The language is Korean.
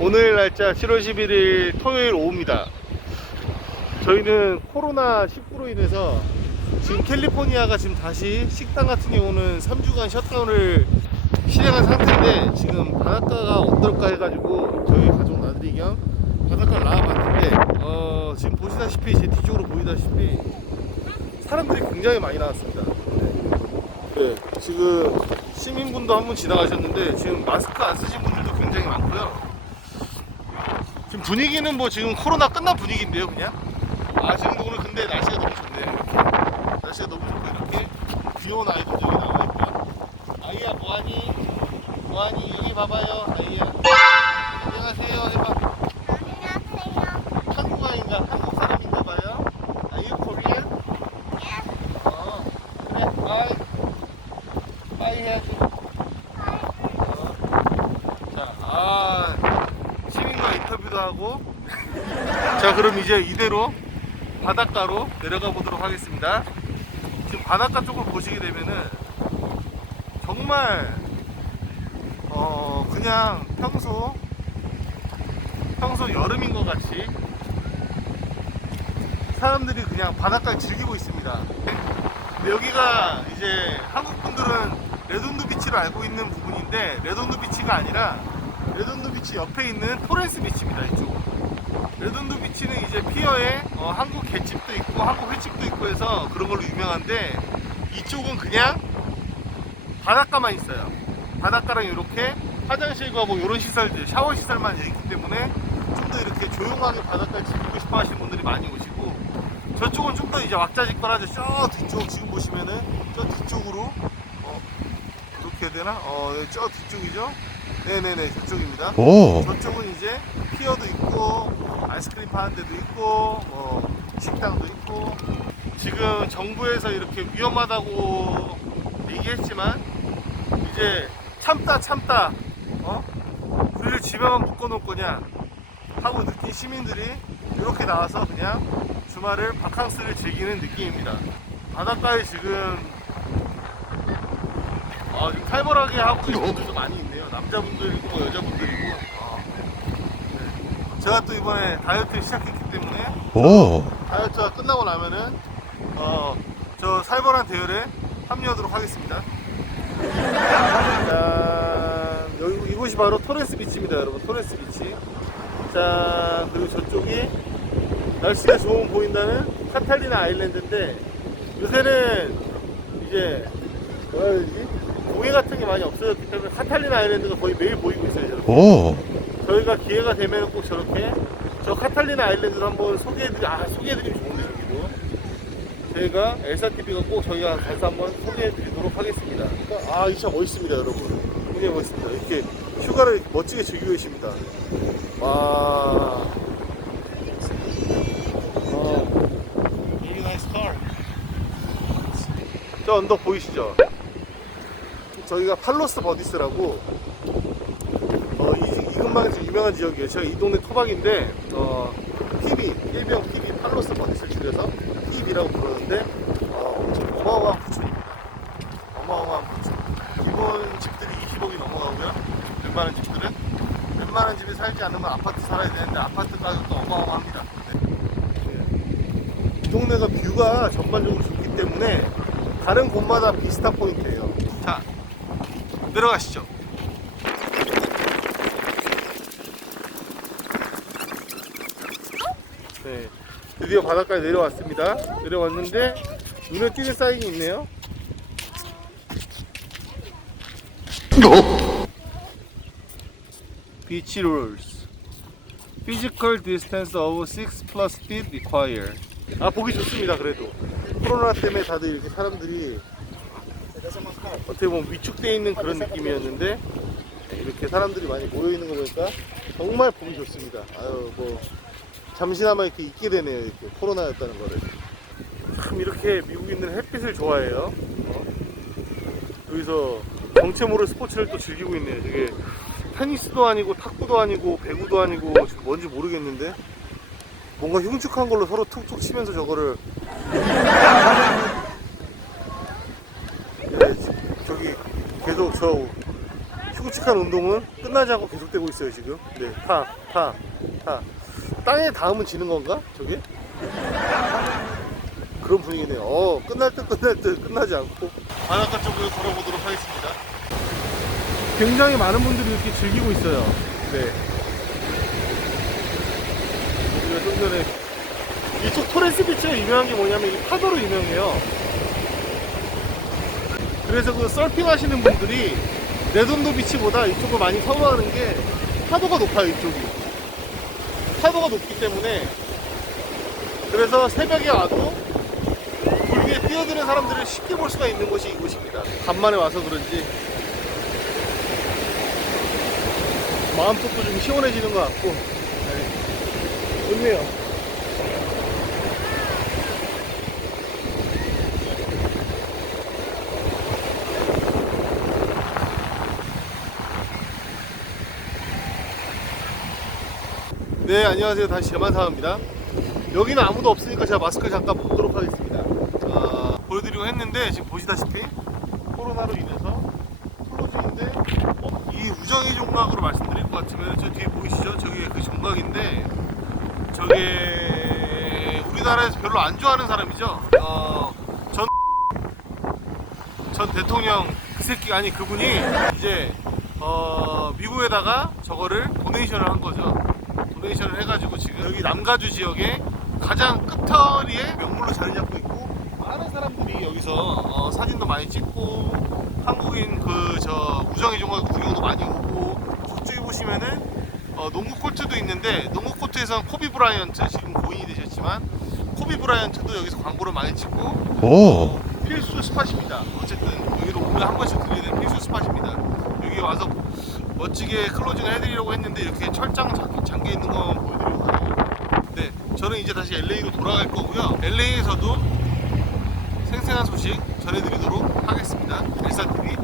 오늘 날짜 7월 11일 토요일 오후입니다. 저희는 코로나 19로 인해서 지금 캘리포니아가 지금 다시 식당 같은 경우는 3주간 셧다운을 실행한 상태인데 지금 바닷가가 어떨까 해가지고 저희 가족 나들이 겸 바닷가를 나와봤는데 어, 지금 보시다시피 제 뒤쪽으로 보이다시피 사람들이 굉장히 많이 나왔습니다. 네, 지금 시민분도 한 분 지나가셨는데 지금 마스크 안 쓰신 분들도 굉장히 많고요. 지금 분위기는 뭐 지금 코로나 끝난 분위기인데요, 그냥. 아 지금도 오늘 근데 날씨가 너무. 이렇게. 날씨가 너무 좋고 이렇게 귀여운 아이들이 나와 있고요. 아이야 뭐하니? 뭐하니? 여기 봐봐요, 해봐. 한국 아이인가? 한국 사람인가 봐요. Are you Korean? 어, 그래, bye. bye 해야지. 어. 자, 아, 시민과 인터뷰도 하고. 자, 그럼 이제 이대로 바닷가로 내려가 보도록 하겠습니다. 지금 바닷가 쪽을 보시게 되면은 정말 어 그냥 평소 평소 여름인 것 같이 사람들이 그냥 바닷가를 즐기고 있습니다. 여기가 이제 한국 분들은 레돈드 비치를 알고 있는 부분인데 레돈드 비치가 아니라 레돈드 비치 옆에 있는 토렌스 비치입니다. 이쪽. 레돈드 비치는 이제 피어에 어, 한국 갯집도 있고 한국 횟집도 있고 해서 그런 걸로 유명한데 이쪽은 그냥 바닷가만 있어요. 바닷가랑 이렇게 화장실과 뭐 이런 시설들, 샤워 시설만 있기 때문에 좀 더 이렇게 조용하게 바닷가를 즐기고 싶어 하시는 분들이 많이 오시고 저쪽은 좀 더 이제 왁자지껄하죠. 저 뒤쪽 지금 보시면은 저 뒤쪽으로 어, 이렇게 해야 되나? 어, 네, 저 뒤쪽이죠? 네네네, 저쪽입니다. 오. 저쪽은 이제 아이스크림 파는 데도 있고 뭐 식당도 있고 지금 정부에서 이렇게 위험하다고 얘기했지만 이제 참다 참다 어 우리를 집에만 묶어놓을 거냐 하고 느낀 시민들이 이렇게 나와서 그냥 주말을 바캉스를 즐기는 느낌입니다 바닷가에 지금 아, 지금 칼벌하게 하고 계신 분들도 많이 있네요. 남자분들이고 뭐 여자분들이고. 제가 또 이번에 다이어트를 시작했기 때문에 오. 다이어트가 끝나고 나면은 어, 저 살벌한 대열에 합류하도록 하겠습니다. 자, 여기 이곳이 바로 토렌스 비치입니다, 여러분. 토렌스 비치. 자, 그리고 저쪽이 날씨가 좋으면 보인다는 카탈리나 아일랜드인데 요새는 이제 뭐라 해야 되지? 고개 같은 게 많이 없어졌기 때문에 카탈리나 아일랜드가 거의 매일 보이고 있어요, 여러분. 오. 저희가 기회가 되면 꼭 저렇게 저 카탈리나 아일랜드를 한번 소개해드리 아 소개해드리면 좋은데 저기도 저희가 엘사 TV가 꼭 저희가 가서 한번 소개해드리도록 하겠습니다. 아 이 차 멋있습니다, 여러분. 굉장히 멋있습니다. 이렇게 휴가를 멋지게 즐기고 계십니다. 와. 어. 언덕 보이시죠? 저희가 팔로스 버디스라고 어, 근방에서 유명한 지역이에요. 제가 이 동네 토박인데, 어, PB, 일명 PB 팔로스 버디스를 줄여서 PB라고 부르는데, 어, 엄청 어마어마한 부촌입니다. 어마어마한 부촌. 기본 집들이 20억이 넘어가고요. 웬만한 집들은. 웬만한 집에 살지 않으면 아파트 살아야 되는데, 아파트 가격도 어마어마합니다. 네. 이 동네가 뷰가 전반적으로 좋기 때문에, 다른 곳마다 비슷한 포인트예요. 자, 내려가시죠. 네, 드디어 바닷가에 내려왔습니다. 내려왔는데 눈에 띄는 사인이 있네요. Beach rules. Physical distance of 6 plus feet required. 아 보기 좋습니다. 그래도 코로나 때문에 다들 이렇게 사람들이 어떻게 보면 위축되어 있는 그런 느낌이었는데 이렇게 사람들이 많이 모여 있는 거 보니까 정말 보기 좋습니다. 아유 뭐 잠시나마 이렇게 있게 되네요. 이렇게 코로나였다는 거를. 참 이렇게 미국인들은 햇빛을 좋아해요. 어? 여기서 정체 모를 스포츠를 또 즐기고 있네요. 되게 테니스도 아니고 탁구도 아니고 배구도 아니고 뭔지 모르겠는데 뭔가 흉측한 걸로 서로 툭툭 치면서 저거를 네, 저기 계속 저 굵직굵직한 운동은 끝나지 않고 계속되고 있어요 지금 네, 타, 타, 타 땅에 닿으면 지는 건가? 저게? 그런 분위기네요. 어, 끝날 듯 끝날 듯 끝나지 않고. 바닷가 쪽으로 걸어보도록 하겠습니다. 굉장히 많은 분들이 이렇게 즐기고 있어요. 네. 우리가 좀 전에 이쪽 토렌스 비치가 유명한 게 뭐냐면 이 파도로 유명해요. 그래서 그 서핑 하시는 분들이 레돈도 비치보다 이쪽을 많이 선호하는 게 파도가 높아요 이쪽이 파도가 높기 때문에 그래서 새벽에 와도 물 위에 뛰어드는 사람들을 쉽게 볼 수가 있는 곳이 이곳입니다. 간만에 와서 그런지 마음속도 좀 시원해지는 것 같고. 네. 좋네요 네 안녕하세요. 다시 제만사입니다. 여기는 아무도 없으니까 제가 마스크를 잠깐 벗도록 하겠습니다. 아, 보여드리고 했는데 지금 보시다시피 코로나로 인해서 클로즈인데 어, 이 우정의 종각으로 말씀드릴 것 같으면 저 뒤에 보이시죠? 저게 그 종각인데 저게 우리나라에서 별로 안 좋아하는 사람이죠? 어, 전, 전 대통령 그 새끼 아니 그분이 이제 어, 미국에다가 저거를 도네이션을 한 거죠 도네이션을 해가지고 지금 여기 남가주 지역에 가장 끝터리에 명물로 자리 잡고 있고 많은 사람들이 여기서 어, 사진도 많이 찍고 한국인 그 저 우정의 종각 구경도 많이 오고 저쪽에 보시면은 어, 농구 코트도 있는데 농구 코트에서는 코비 브라이언트 지금 고인이 되셨지만 코비 브라이언트도 여기서 광고를 많이 찍고 어, 필수 스팟입니다. 어쨌든 여기로 오면 한 번씩 들리는 필수 스팟입니다. 여기 와서 멋지게 클로징을 해드리려고 했는데 이렇게 철장 잠- 잠겨 있는 거 보여드리고 가요. 네, 저는 이제 다시 LA로 돌아갈 거고요. LA에서도 생생한 소식 전해드리도록 하겠습니다. 엘사TV